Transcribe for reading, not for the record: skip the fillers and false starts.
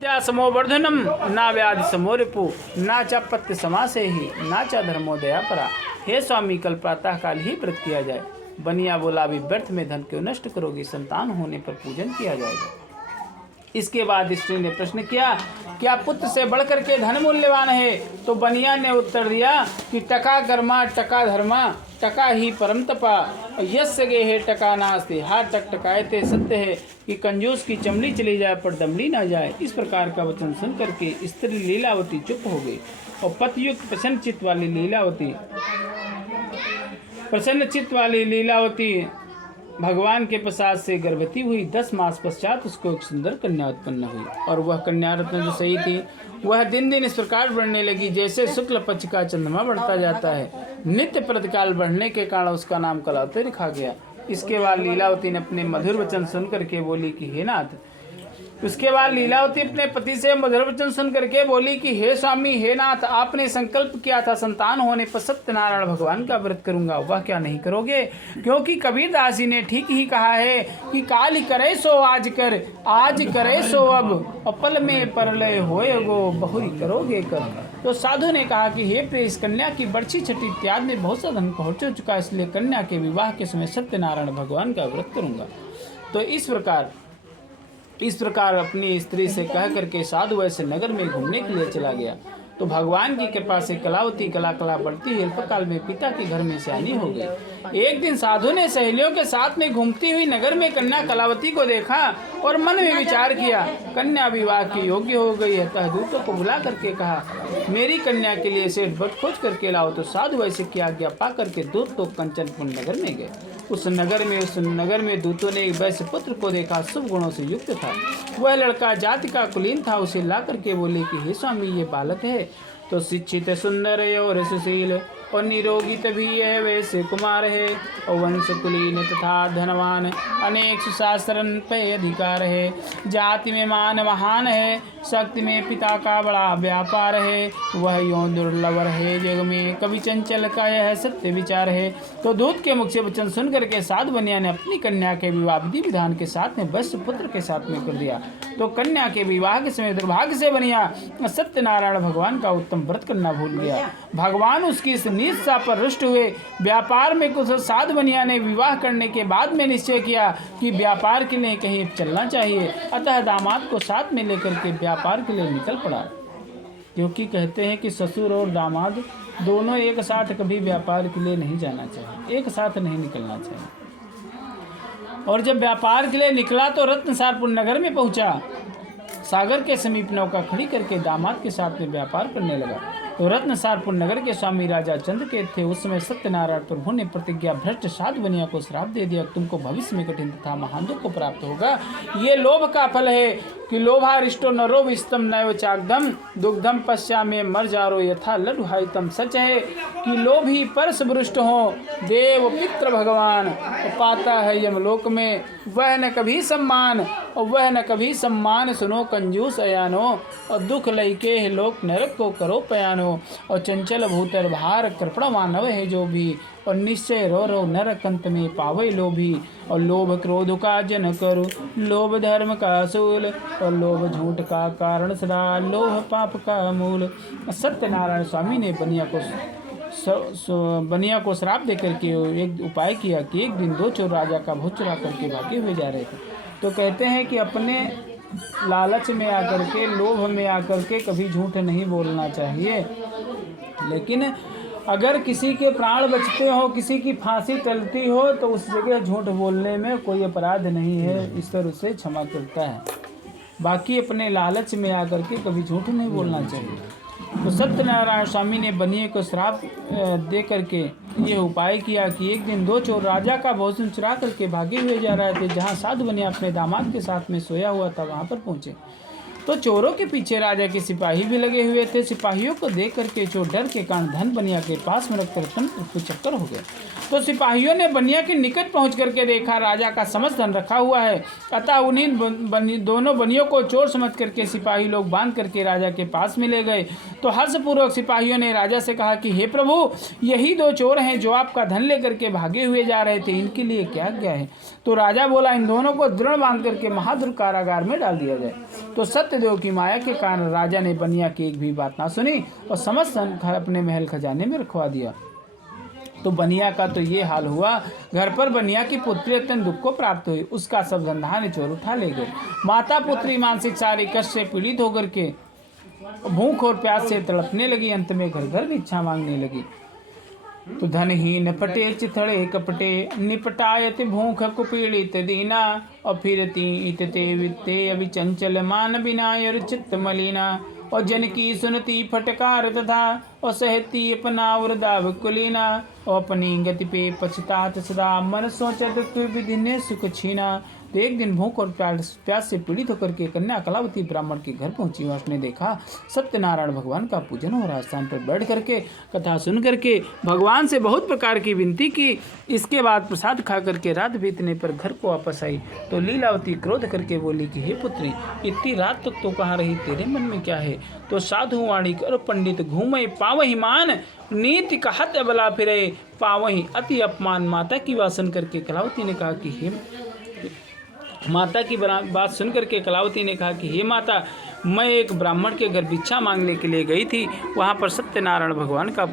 त्या समोवर्धनम ना व्याधि समोरिपु ना च पत्य समासे ही ना च धर्मोदया परा। हे स्वामी, कल प्रातः काल ही व्रत किया जाए। बनिया बोला, अभी व्यर्थ में धन क्यों नष्ट करोगी, संतान होने पर पूजन किया जाएगा। इसके बाद स्त्री ने प्रश्न किया, क्या पुत्र से बढ़कर के धन मूल्यवान है? तो बनिया ने उत्तर दिया कि टका कर्मा टका धर्मा टका ही परम तपा यस्य गे है टका नास्ति। हाँ, टक टकायते सत्य है कि कंजूस की चमड़ी चली जाए पर दमड़ी ना जाए। इस प्रकार का वचन सुन करके स्त्री लीलावती चुप हो गई और पतियुक्त प्रसन्न चित्त वाली लीलावती भगवान के प्रसाद से गर्भवती हुई। 10 मास पश्चात उसको एक सुंदर कन्या उत्पन्न हुई और वह कन्या रत्न जो सही थी वह दिन दिन इस प्रकार बढ़ने लगी जैसे शुक्ल पक्ष का चंद्रमा बढ़ता जाता है। नित्य प्रतिकाल बढ़ने के कारण उसका नाम कलावती रखा गया। इसके बाद लीलावती ने अपने मधुर वचन सुन करके बोली कि हे नाथ उसके बाद लीलावती अपने पति से मधुर वचन सुन करके बोली कि हे स्वामी, हे नाथ, आपने संकल्प किया था संतान होने पर सत्यनारायण भगवान का व्रत करूंगा, वह क्या नहीं करोगे? क्योंकि कबीरदास जी ने ठीक ही कहा है कि काल करे सो आज कर, आज करे सो अब, अपल में परलय होए गो, बहुरी करोगे कर। तो साधु ने कहा कि हे प्रिय, इस कन्या की बर्छी छठी इत्यादि में बहुत सा धन पहुँच चुका, इसलिए कन्या के विवाह के समय सत्यनारायण भगवान का व्रत करूंगा। तो इस प्रकार अपनी स्त्री से कह करके साधु वैसे नगर में घूमने के लिए चला गया। तो भगवान की कृपा से कलावती कला बढ़ती हुई अल्पकाल में पिता के घर में सयानी हो गई। एक दिन साधु ने सहेलियों के साथ में घूमती हुई नगर में कन्या कलावती को देखा और मन में विचार किया, कन्या विवाह की योग्य हो गई है। अतः दूतों को बुला करके कहा, मेरी कन्या के लिए सेठ वर खोज करके लाओ। तो साधु वैसे की आज्ञा पा करके दूत तो कंचनपुर नगर में गए। उस नगर में दूतों ने एक वैश्य पुत्र को देखा, शुभ गुणों से युक्त था। वह लड़का जाति का कुलीन था। उसे ला करके बोले कि हे स्वामी, ये बालक है तो शिक्षित सुंदर और सुशील और निरोगी तभी है, वैसे कुमार है और वंश कुलीन तथा धनवान, अनेक सुशास्त्रन पे अधिकार है, जाति में मान महान है, शक्ति में पिता का बड़ा व्यापार है, वह यों दुर्लभ है जग में, कभी चंचल का यह सत्य विचार है। तो दूत के मुख से वचन सुन करके साधु बनिया ने अपनी कन्या के विवाह विधि विधान के साथ में वैश्य पुत्र के साथ में कर दिया। तो कन्या के विवाह के समय दुर्भाग्य से बनिया सत्यनारायण भगवान का उत्तम व्रत करना भूल गया। भगवान उसकी इस नीचता पर रुष्ट हुए। व्यापार में कुछ साधु बनिया ने विवाह करने के बाद में निश्चय किया कि व्यापार के लिए कहीं चलना चाहिए। अतः दामाद को साथ में लेकर के व्यापार के लिए निकल पड़ा, क्योंकि कहते हैं कि ससुर और दामाद दोनों एक साथ कभी व्यापार के लिए नहीं जाना चाहिए, एक साथ नहीं निकलना चाहिए। और जब व्यापार के लिए निकला तो रत्नसारपुर नगर में पहुंचा। सागर के समीप नौका खड़ी करके दामाद के साथ में व्यापार करने लगा। तो रत्नसारपुर नगर के स्वामी राजा चंद्रकेत थे। उस समय सत्यनारायण प्रभु ने प्रतिज्ञा भ्रष्ट साधु बनिया को श्राप दे दिया, तुमको भविष्य में कठिन तथा महान दुख को प्राप्त होगा। ये लोभ का फल है कि लोभारिष्टो नरो विस्तम नैव चाकदम दुग्धम पश्चा में मर जारो यथा लडुहाइतम। सच है कि लोभी परस भ्रष्ट हो देव पित्र भगवान, पाता है यमलोक में वह न कभी सम्मान सुनो कंजूस अयानो, और दुख लइके लोक नरक को करो पयानो। और चंचल भूतर भार कृपण मानव है जो भी, और निश्चय रो नरक अंत में पावे लोभी। और लोभ क्रोध का जन करो, लोभ धर्म का सूल, और लोभ झूठ का कारण सदा, लोभ पाप का मूल। सत्यनारायण स्वामी ने बनिया को श्राप देकर के एक उपाय किया कि एक दिन 2 चोर राजा का भोज चुरा करके भागे हुए जा रहे थे। तो कहते हैं कि अपने लालच में आकर के, लोभ में आकर के कभी झूठ नहीं बोलना चाहिए। लेकिन अगर किसी के प्राण बचते हो, किसी की फांसी टलती हो, तो उस जगह झूठ बोलने में कोई अपराध नहीं है, ईश्वर उसे क्षमा करता है। बाकी अपने लालच में आकर के कभी झूठ नहीं बोलना चाहिए। तो सत्यनारायण स्वामी ने बनिए को श्राप दे करके ये उपाय किया कि एक दिन 2 चोर राजा का भोजन चुरा करके भागे हुए जा रहे थे। जहाँ साधु बनिया अपने दामाद के साथ में सोया हुआ था वहाँ पर पहुँचे तो चोरों के पीछे राजा के सिपाही भी लगे हुए थे। सिपाहियों को देख करके चोर डर के कारण धन बनिया के पास में रखकर तंत्र चक्कर हो गए। तो सिपाहियों ने बनिया के निकट पहुंच करके देखा राजा का समस्त धन रखा हुआ है। अतः उन्हीं दोनों बनियों को चोर समझ करके सिपाही लोग बांध करके राजा के पास में ले गए। तो हर्षपूर्वक सिपाहियों ने राजा से कहा कि हे प्रभु, यही 2 चोर हैं जो आपका धन लेकर के भागे हुए जा रहे थे, इनके लिए क्या आज्ञा है? तो राजा बोला, इन दोनों को दृढ़ बांध करके महादुर कारागार में डाल दिया जाए। तो सत्य सत्यदेव की माया के कारण राजा ने बनिया की एक भी बात ना सुनी और समस्त धन अपने महल खजाने में रखवा दिया। तो बनिया का तो ये हाल हुआ। घर पर बनिया की पुत्री अत्यंत दुख को प्राप्त हुई। उसका सब धन चोर उठा ले गए। माता पुत्री मानसिक शारीरिक कष्ट से पीड़ित होकर के भूख और प्यास से तड़पने लगी। अंत में घर घर भिक्षा मांगने लगी। तो धनहीन फटे चिथड़े कपटे निपटायत भूख कुपीड़ित दीना और फिरती इतते वित्ते अभिचंचल मान बिनायर चित्त मलिना और जन की सुनती फटकार तथा और सहती अपना वृदाव कुलीना और अपनी गति पे पछतात सदा मन सोचत विधि ने सुख छीना। तो एक दिन भूख और प्यास से पीड़ित होकर के कन्या कलावती ब्राह्मण के घर पहुंची। उसने देखा सत्यनारायण भगवान का पूजन हो रहा। स्थान पर बैठ करके कथा सुन करके भगवान से बहुत प्रकार की विनती की। इसके बाद प्रसाद खा करके रात बीतने पर घर को वापस आई। तो लीलावती क्रोध करके बोली कि हे पुत्री, इतनी रात तक तो कहाँ रही, तेरे मन में क्या है? तो साधु वाणी कर पंडित घूमे पावही मान नीति कहत बला फिरे पावही अति अपमान। माता की वासन करके कलावती ने कहा कि हे माता की बात सुन करके कलावती ने कहा कि हे माता, मैं एक ब्राह्मण के घर भिक्षा मांगने के लिए गई थी। वहाँ पर सत्यनारायण भगवान का